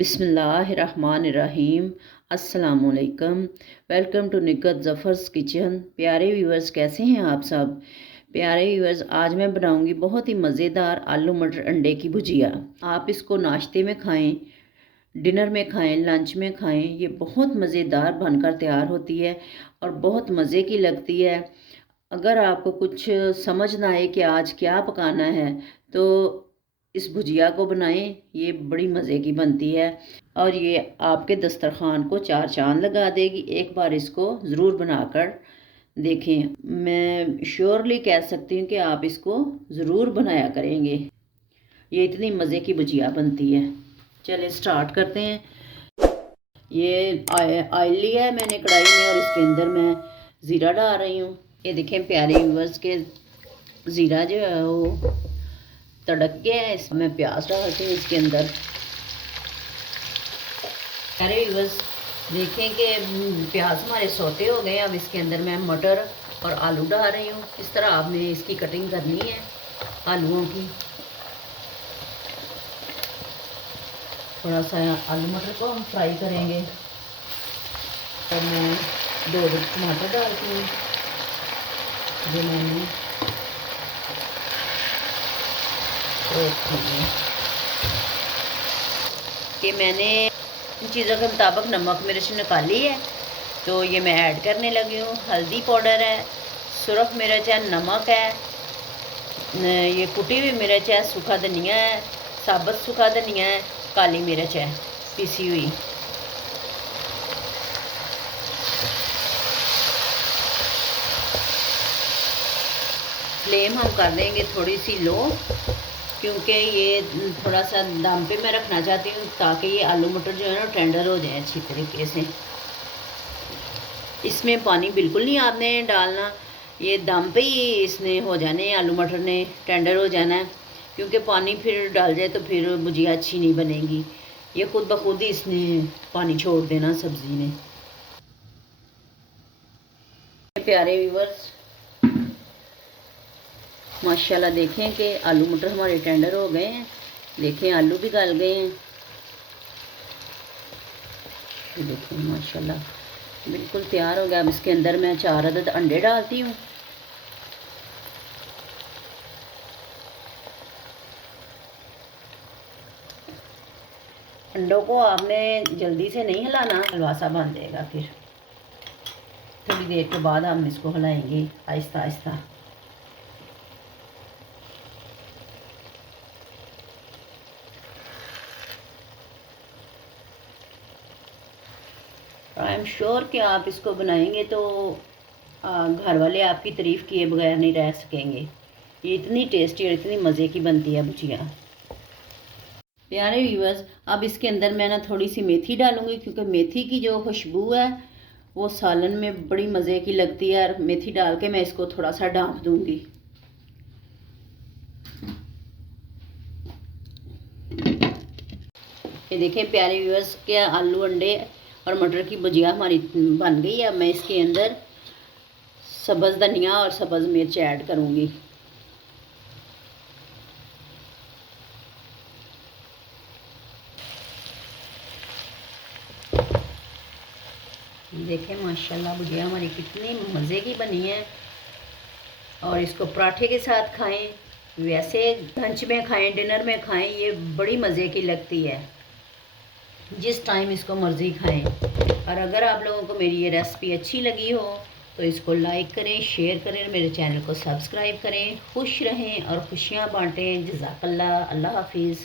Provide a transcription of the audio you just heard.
बिस्मिल्लाहिर्रहमानिर्रहीम। अस्सलामुअलैकुम। Welcome to Nikhat Zafar's kitchen. प्यारे व्यूअर्स, कैसे हैं आप सब? प्यारे व्यूअर्स, आज मैं बनाऊंगी बहुत ही मज़ेदार आलू मटर अंडे की भुजिया। आप इसको नाश्ते में खाएं, डिनर में खाएं, लंच में खाएं। ये बहुत मज़ेदार बनकर तैयार होती है और बहुत मज़े की लगती है। अगर आपको कुछ समझ ना आए कि आज क्या पकाना है तो इस भुजिया को बनाएं। ये बड़ी मज़े की बनती है और ये आपके दस्तरखान को चार चांद लगा देगी। एक बार इसको ज़रूर बनाकर देखें। मैं श्योरली कह सकती हूँ कि आप इसको ज़रूर बनाया करेंगे। ये इतनी मज़े की भुजिया बनती है। चलिए स्टार्ट करते हैं। ये ऑयल लिया है मैंने कढ़ाई में और इसके अंदर मैं ज़ीरा डाल रही हूँ। ये देखें प्यारे व्यूअर्स के ज़ीरा जो है वो तड़क गया है। इसमें प्याज डालती हूँ इसके अंदर। प्यारे व्यूअर्स देखें कि प्याज हमारे सोते हो गए। अब इसके अंदर मैं मटर और आलू डाल रही हूँ। इस तरह आपने इसकी कटिंग करनी है आलूओं की। थोड़ा सा आलू मटर को हम फ्राई करेंगे और मैं 2 टमाटर डालती हूँ जो मैंने कि मैंने इन चीज़ों के मुताबिक नमक मिर्च निकाली है तो ये मैं ऐड करने लगी हूँ। हल्दी पाउडर है, सुरख मिर्च है, नमक है, ये कुटी हुई मिर्च है, सूखा धनिया है, साबुत सूखा धनिया है, काली मिर्च है पीसी हुई। फ्लेम हम कर देंगे थोड़ी सी लो, क्योंकि ये थोड़ा सा दम पे मैं रखना चाहती हूँ ताकि ये आलू मटर जो है ना टेंडर हो जाए अच्छी तरीके से। इसमें पानी बिल्कुल नहीं आपने डालना, ये दम पे ही इसने हो जाने, आलू मटर ने टेंडर हो जाना है। क्योंकि पानी फिर डाल जाए तो फिर भुजिया अच्छी नहीं बनेगी। ये खुद ब खुद ही इसने पानी छोड़ देना सब्ज़ी ने। प्यारे व्यूअर्स माशाल्लाह देखें कि आलू मटर हमारे टेंडर हो गए हैं। देखें आलू भी गल गए हैं। देखें माशाल्लाह बिल्कुल तैयार हो गया। अब इसके अंदर मैं 4 अदद अंडे डालती हूँ। अंडों को आपने जल्दी से नहीं हिलाना, हलवा सा बन जाएगा। फिर थोड़ी देर के बाद हम इसको हिलाएंगे Aahista Aahista. I am sure कि आप इसको बनाएंगे तो घर वाले आपकी तारीफ़ किए बगैर नहीं रह सकेंगे। ये इतनी टेस्टी और इतनी मज़े की बनती है भुजिया। प्यारे व्यूअर्स अब इसके अंदर मैं ना थोड़ी सी मेथी डालूंगी, क्योंकि मेथी की जो खुशबू है वो सालन में बड़ी मज़े की लगती है। और मेथी डाल के मैं इसको थोड़ा सा ढाँप दूंगी। ये देखें प्यारे व्यूअर्स के आलू अंडे और मटर की भुजिया हमारी बन गई है। मैं इसके अंदर सब्ज़ धनिया और सब्ज़ मिर्च ऐड करूँगी। देखें माशाल्लाह भुजिया हमारी कितनी मज़े की बनी है। और इसको पराठे के साथ खाएं, वैसे लंच में खाएं, डिनर में खाएं। ये बड़ी मज़े की लगती है। जिस टाइम इसको मर्ज़ी खाएं। और अगर आप लोगों को मेरी ये रेसिपी अच्छी लगी हो तो इसको लाइक करें, शेयर करें, मेरे चैनल को सब्सक्राइब करें। खुश रहें और खुशियाँ बांटें। जज़ाकल्लाह। अल्लाह हाफिज़।